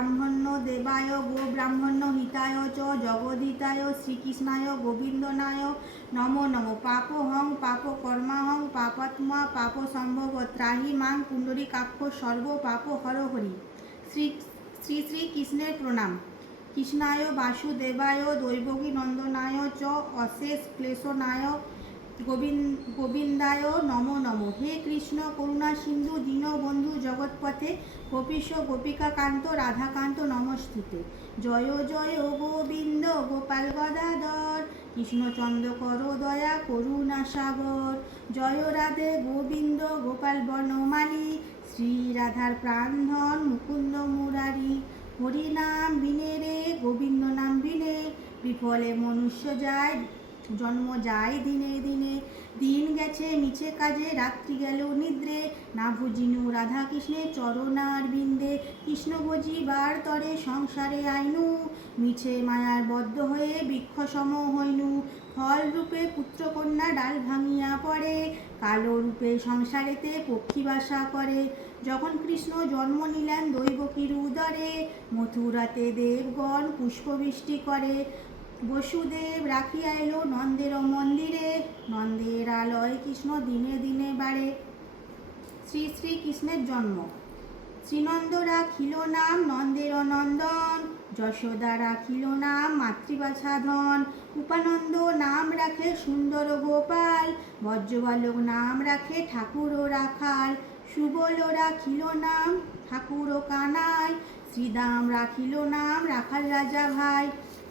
ব্রাহ্মণ্য দেবায় গো ব্রাহ্মণ্য হিতায় চ জগদ্ধিতায় শ্রীকৃষ্ণায় গোবিন্দনায় নমো নমো। পাপহং পাপ কর্মাহং পাপাত্মা পাপ সম্ভব ত্রাহি মাং পুণ্ডরীকাক্ষ সর্ব পাপ হর হরি। শ্রী শ্রী শ্রীকৃষ্ণের প্রণাম। কৃষ্ণায় বাসুদেবায় দৈবকী নন্দনায় চ অশেষ ক্লেশনায় গোবিন্দায় নমো নমো। হে কৃষ্ণ করুণা সিন্ধু দীনবন্ধু জগৎপথে গোপীশ গোপিকা কান্ত রাধাকান্ত নমস্তুতে। জয় জয় গোবিন্দ গোপাল গদাধর কৃষ্ণচন্দ্র কর দয়া করুণা সাগর। জয় রাধে গোবিন্দ গোপাল বনমালী শ্রী রাধার প্রাণধন মুকুন্দ মুরারি। হরি নাম বিনে রে গোবিন্দ নাম বিনে বিফলে মনুষ্য যায় জন্ম যায় দিনে দিনে। দিন গেছে মিছে কাজে রাত্রি গেল নিদ্রে না বুঝিনু রাধা কৃষ্ণের চরণার বিন্দে। কৃষ্ণ বুঝিবার তরে সংসারে আইনু মিছে মায়ার বদ্ধ হয়ে বৃক্ষ সম হইনু। ফল রূপে পুত্র কন্যা ডাল ভাঙিয়া পড়ে কালো রূপে সংসারেতে পক্ষী বাসা করে। যখন কৃষ্ণ জন্ম নিলেন দৈবকীর উদরে মথুরাতে দেবগণ পুষ্পবৃষ্টি করে। বসুদেব রাখিয়া এলো নন্দের মন্দিরে নন্দের আলয় কৃষ্ণ দিনে দিনে বাড়ে। শ্রী শ্রীকৃষ্ণের জন্ম। শ্রীনন্দ রাখিল নাম নন্দের নন্দন যশোদা রাখিল নাম মাতৃভাষাধন। উপানন্দ নাম রাখে সুন্দর গোপাল বজ্রবালক নাম রাখে ঠাকুর ও রাখাল। সুবল রাখিল নাম ঠাকুর ও কানাই শ্রীদাম রাখিল নাম রাখাল রাজা ভাই।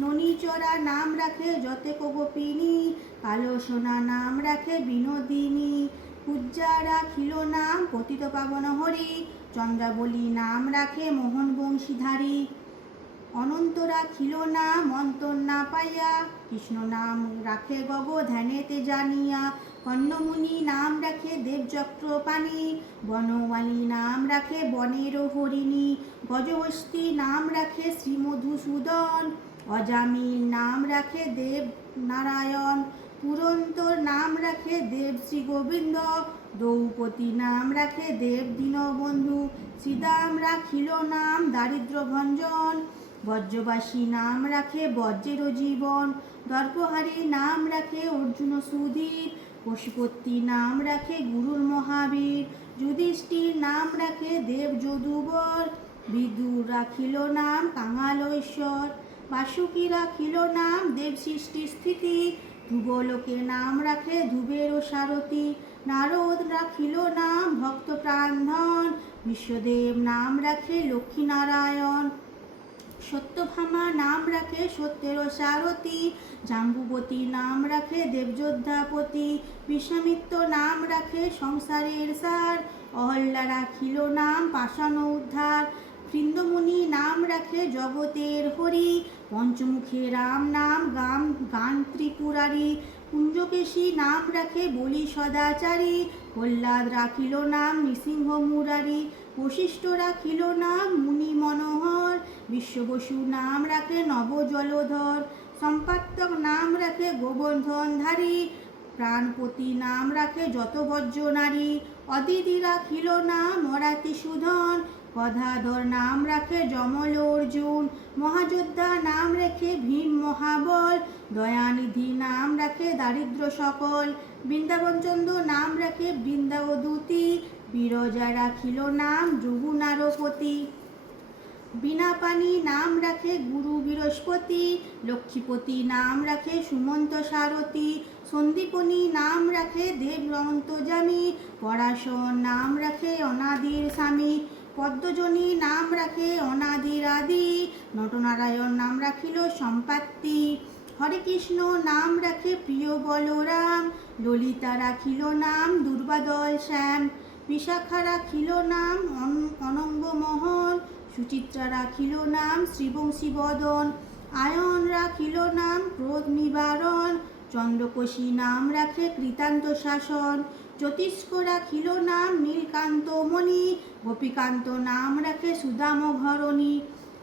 ননীচরা নাম রাখে যতেক গোপিনী কালো সোনা নাম রাখে বিনোদিনী। পূজ্যা রাখিল নাম পতিত পাবন হরি চন্দ্রাবলী নাম রাখে মোহন বংশীধারী। অনন্ত রাখিল নাম অন্তর না পাইয়া কৃষ্ণ নাম রাখে গগ ধ্যানেতে জানিয়া। কর্ণমুনি নাম রাখে দেবচক্রপাণি বনমালী নাম রাখে বনের হরিণী। গজহস্তি নাম রাখে শ্রীমধুসূদন অজামিল নাম রাখে দেব নারায়ণ। পুরন্তর নাম রাখে দেব শ্রী গোবিন্দ দ্রৌপদী নাম রাখে দেব দীনবন্ধু। শ্রীদাম রাখিল নাম দারিদ্র ভঞ্জন বজ্রবাসী নাম রাখে বজ্রের জীবন। দর্পহারী নাম রাখে অর্জুন সুধীর পশুপতি নাম রাখে গুরুর মহাবীর। যুধিষ্ঠির নাম রাখে দেব যদুবর বিদুর রাখিল নাম কাঙাল ঈশ্বর। বাসুকী রাখিল নাম দেব সৃষ্টি স্থিতি ধ্রুবলোকে নাম রাখে ধ্রুবের সারথি। নারদ রাখিল নাম ভক্ত প্রাণধন বিশ্বদেব নাম রাখে লক্ষ্মীনারায়ণ। সত্যভামা নাম রাখে সত্যের সারথি জাম্বুবতী নাম রাখে দেবযোদ্ধাপতি। বিশ্বামিত্র নাম রাখে সংসারের সার অহল্যা রাখিল নাম পাষাণ উদ্ধার। বৃন্দমুনি নাম রাখে জগতের হরি পঞ্চমুখে রাম নাম গান ত্রিপুরারি। কুঞ্জকেশী নাম রাখে বলি সদাচারী প্রহ্লাদ রাখিল নাম নৃসিংহ মুরারি। বশিষ্ঠ রাখিল নাম মুনি মনোহর বিশ্ববসু নাম রাখে নব জলধর। সম্পাদক নাম রাখে গোবর্ধনধারী প্রাণপতি নাম রাখে যত বজ্র নারী। অদিতি রাখিল নাম অরাতি সুধন গদাধর নাম রাখে যমল অর্জুন। মহাযোদ্ধা নাম রাখে ভীম মহাবল দয়ানিধি নাম রাখে দারিদ্র সকল। বৃন্দাবনচন্দ্র নাম রাখে বৃন্দাবদূতি বিরজা রাখিল নাম যুগুনারপতি। বীণাপাণি নাম রাখে গুরু বৃহস্পতি লক্ষ্মীপতি নাম রাখে সুমন্ত সারথী। সন্দীপনী নাম রাখে দেব অন্তর্যামী পরাশর নাম রাখে অনাদির স্বামী। পদ্মজনী নাম রাখে অনাদির আদি নটনারায়ণ নাম রাখিল সম্পাত্তি। হরে কৃষ্ণ নাম রাখে প্রিয় বলরাম ললিতা রাখিল নাম দুর্বাদল শ্যাম। বিশাখা রাখিল নাম অনঙ্গমোহন সুচিত্রা রাখিল নাম শ্রীবংশী বদন। আয়ন রাখিল নাম ক্রোধ নিবারণ চন্দ্রকোশী নাম রাখে কৃতান্ত শাসন। জ্যোতিষ্ক রাখিল নাম নীলকান্ত মণি গোপীকান্ত নাম রাখে সুদাম ঘরণী।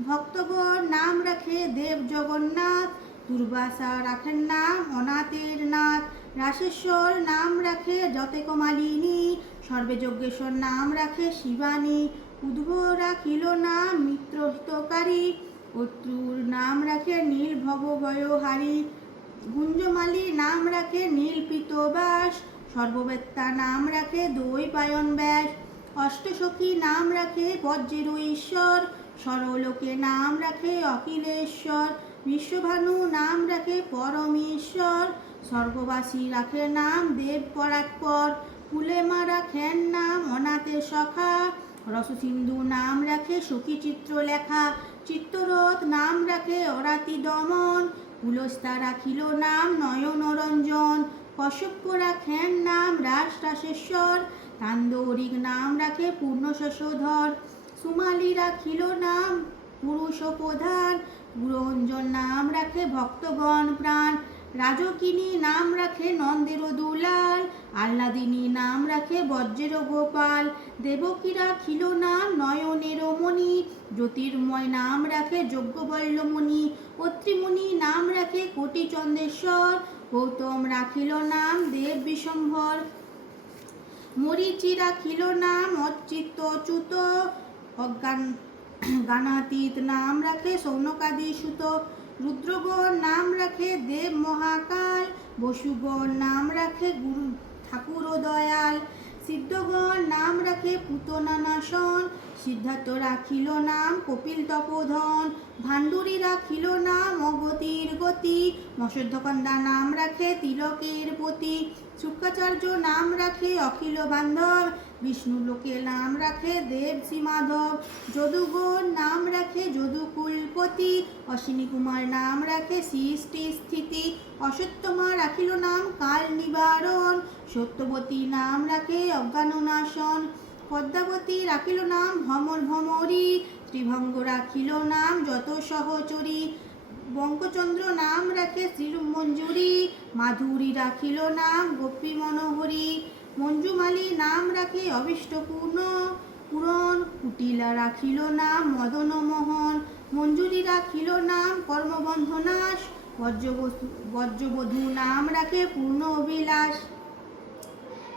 ভক্তগণ নাম রাখে দেব জগন্নাথ দুর্বাসা রাখেন নাম অনাথের নাথ। রাসেশ্বর নাম রাখে যতেক মালিনী সর্বে যজ্ঞেশ্বর নাম রাখে শিবানী। উদ্ভব রাখিল নাম মিত্রহিতকারী, অত্রুর নাম রাখে নীল ভবভয়হারী, গুঞ্জমালী নাম রাখে নীল পিতবাস, সর্ববেত্তা নাম রাখে দৈপায়ন ব্যাস, অষ্টসখী নাম রাখে বজ্রের ঈশ্বর, সরলোকে নাম রাখে অখিলেশ্বর, বিশ্বভানু নাম রাখে পরমেশ্বর, স্বর্গবাসী রাখে নাম দেব পরাৎপর, কুলেমা রাখেন নাম অনাথের সখা, রসসিন্ধু নাম রাখে সখী চিত্রলেখা, চিত্তরথ নাম রাখে অরাতি দমন, কুলস্তা রাখিল নাম নয়নরঞ্জন, কশ্যপ রাখেন নাম রাস রাসেশ্বর, তান্দরিক নাম রাখে পূর্ণ শশধর, সুমালি রাখিল নাম পুরুষ প্রধান, পুরঞ্জন নাম রাখে ভক্তগণ প্রাণ, রাজকিনী নাম রাখে নন্দের দুলাল, আহ্লাদিনী নাম রাখে বজ্রের গোপাল, দেবকী রাখিল নাম নয়নের মণি, জ্যোতির্ময় নাম রাখে যজ্ঞবল্লমণি, অত্রিমুনি নাম রাখে কোটি চন্দ্রেশ্বর, গৌতম রাখিল নাম দেব বিশম্ভর, মরীচি রাখিল নাম অচ্যুত, অজ্ঞান গানাতীত নাম রাখে সৌনকাদি সুত, রুদ্রগণ নাম রাখে দেব মহাকাল, বসুগণ নাম রাখে গুরু ঠাকুর দয়াল, সিদ্ধগণ নাম রাখে পুতনা নাশন, সিদ্ধার্থ রাখিল নাম কপিল তপোধন, ভাণ্ডুরী রাখিল নাম অগতির গতি, মৎস্যধ্বকন্দা নাম রাখে তিলকের পতি, শুক্রাচার্য নাম রাখে অখিল বান্ধব, বিষ্ণু লোকে নাম রাখে দেব শ্রীমাধব, যদুগণ নাম রাখে যদুকুলপতি, অশ্বিনী কুমার নাম রাখে সৃষ্টি স্থিতি, অশ্বত্থমা রাখিল নাম কাল নিবারণ, সত্যবতী নাম রাখে অজ্ঞাননাশন, পদ্মাবতী রাখিল নাম ভ্রমর ভ্রমরী, ত্রিভঙ্গ রাখিল নাম যত সহচরী, বঙ্কচন্দ্র নাম রাখে শ্রীমঞ্জুরি, মাধুরী রাখিল নাম গোপী মনোহরী, মঞ্জুমালী নাম রাখে অভীষ্ট পূরণ, কুটিলা রাখিল নাম মদন মোহন, মঞ্জুরি রাখিল নাম কর্মবন্ধনাশ, বজ্রবধূ নাম রাখে পূর্ণ অভিলাষ।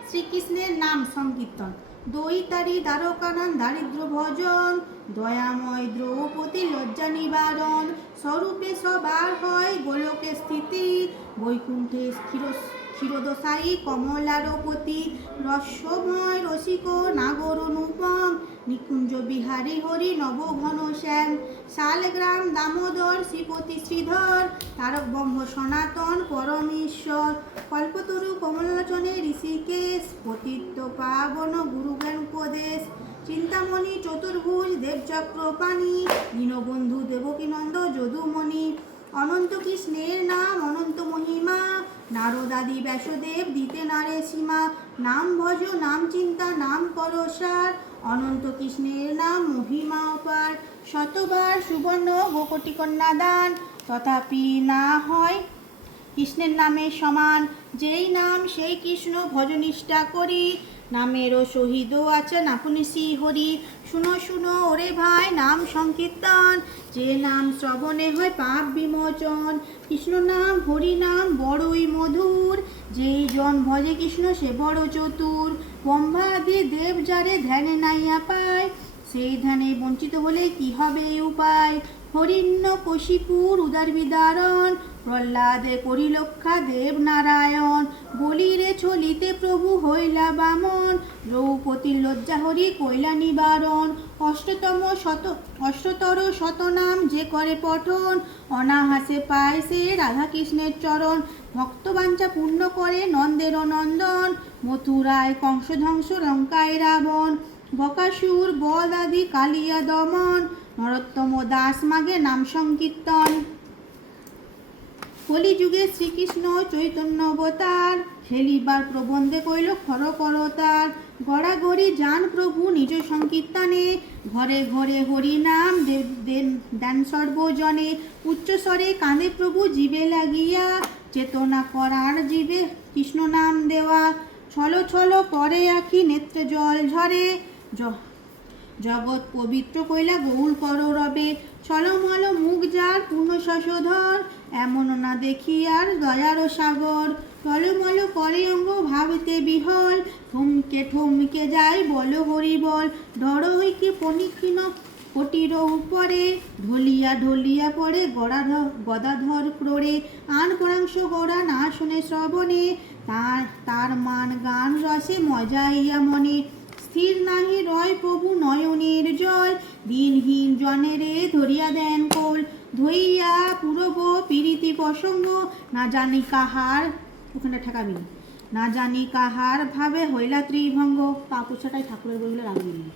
শ্রীকৃষ্ণের নাম সংকীর্তন। দৈতারি দ্বারকানন দারিদ্র ভজন, দয়াময় দ্রৌপদী লজ্জা নিবারণ, স্বরূপে সবার হয় গোলকে স্থিতি, বৈকুণ্ঠে ক্ষীরোদশায়ী কমলারপতি, রসময় রসিক নাগর অনুপম, নিকুঞ্জ বিহারী হরি নবঘন শ্যাম, শালগ্রাম দামোদর শ্রীপতি শ্রীধর, তারক ব্রহ্ম সনাতন পরমেশ্বর, কল্পতরু কমলোচনে ঋষিকেশ, পতিত পাবন গুরুজ্ঞান উপদেশ, চিন্তামণি চতুর্ভুজ দেবচক্রপাণি, দীনবন্ধু দেবকীনন্দ যদুমণি, অনন্ত কৃষ্ণের নাম অনন্ত মহিমা, নারদাদি ব্যাসদেব দিতে নারে সীমা, নাম ভজ নাম চিন্তা নাম করসার, অনন্ত কৃষ্ণের নাম মহিমা অপার, শতবার সুবর্ণ গোকটি কন্যা দান, তথাপি না হয় কৃষ্ণের নামে সমান, যেই নাম সেই কৃষ্ণ ভজনিষ্ঠা করি, নামেরও শহীদ আছেন আপনি শ্রী হরি, শুনো শুনো ওরে ভাই নাম সংকীর্তন, যে নাম শ্রবণে হয় পাপ বিমোচন, কৃষ্ণ নাম হরি নাম বড়ই মধুর, যেই জন ভজে কৃষ্ণ সে বড় চতুর, ব্রহ্মাদি দেব যারে ধ্যানে নাইয়া পায়, সেই ধ্যানে বঞ্চিত হলে কি হবে উপায়, হরিণ্য কশিপুর উদার বিদারণ, প্রহ্লাদে পরিলক্ষা দেব নারায়ণ, বলিরে ছলিতে প্রভু হইলা বামন, দ্রৌপদীর লজ্জা হরি কইলা নিবারণ, অষ্টতর শতনাম যে করে পঠন, অনাহাসে পায় সে রাধাকৃষ্ণের চরণ, ভক্তবাঞ্ছা পূর্ণ করে নন্দের নন্দন, মথুরায় কংসধ্বংস লঙ্কায় রাবণ, বকাসুর বধ আদি কালিয়া দমন, নরোত্তম দাস মাগে নাম সংকীর্তন। কলিযুগে শ্রীকৃষ্ণ চৈতন্য অবতার, খেলিবার প্রবন্ধে কইল খর করতার, গড়াগড়ি যান প্রভু নিজ সংকীর্তনে, ঘরে ঘরে হরি নাম দেন সর্বজনে, উচ্চস্বরে কাঁদে প্রভু জীবে লাগিয়া, চেতনা করার জীবে কৃষ্ণ নাম দেওয়া, ছলো ছলো পরে আখি নেত্রে জল ঝরে, জগৎ পবিত্র কইলা গৌর কর রবে, ছলমল মুখ যার পূর্ণ শশধর, এমন না দেখি আর দয়ার সাগর, টলমল করে অঙ্গ ভাবতে বিহল, থমকে থমকে যায় বল হরি বল। দরৈকে পনিক্ষীণ কোটির উপরে, ঢলিয়া ঢলিয়া পড়ে গদাধর ক্রোড়ে। আন পরাংশ গোড়া না শুনে শ্রবণে, তার মান গান রসে মজাইয়া মনে। স্থির নাহি রয় প্রভু নয়নের জল, দিনহীন জনেরে ধরিয়া দেন কোল। ধইয়া পূরব পীড়িতি প্রসঙ্গ, না জানি কাহার, ওখানে ঠেকাবি না, না জানি কাহার ভাবে হইলা ত্রিভঙ্গ। পাপুছাটাই ঠাকুরের বইগুলো রাখবি না।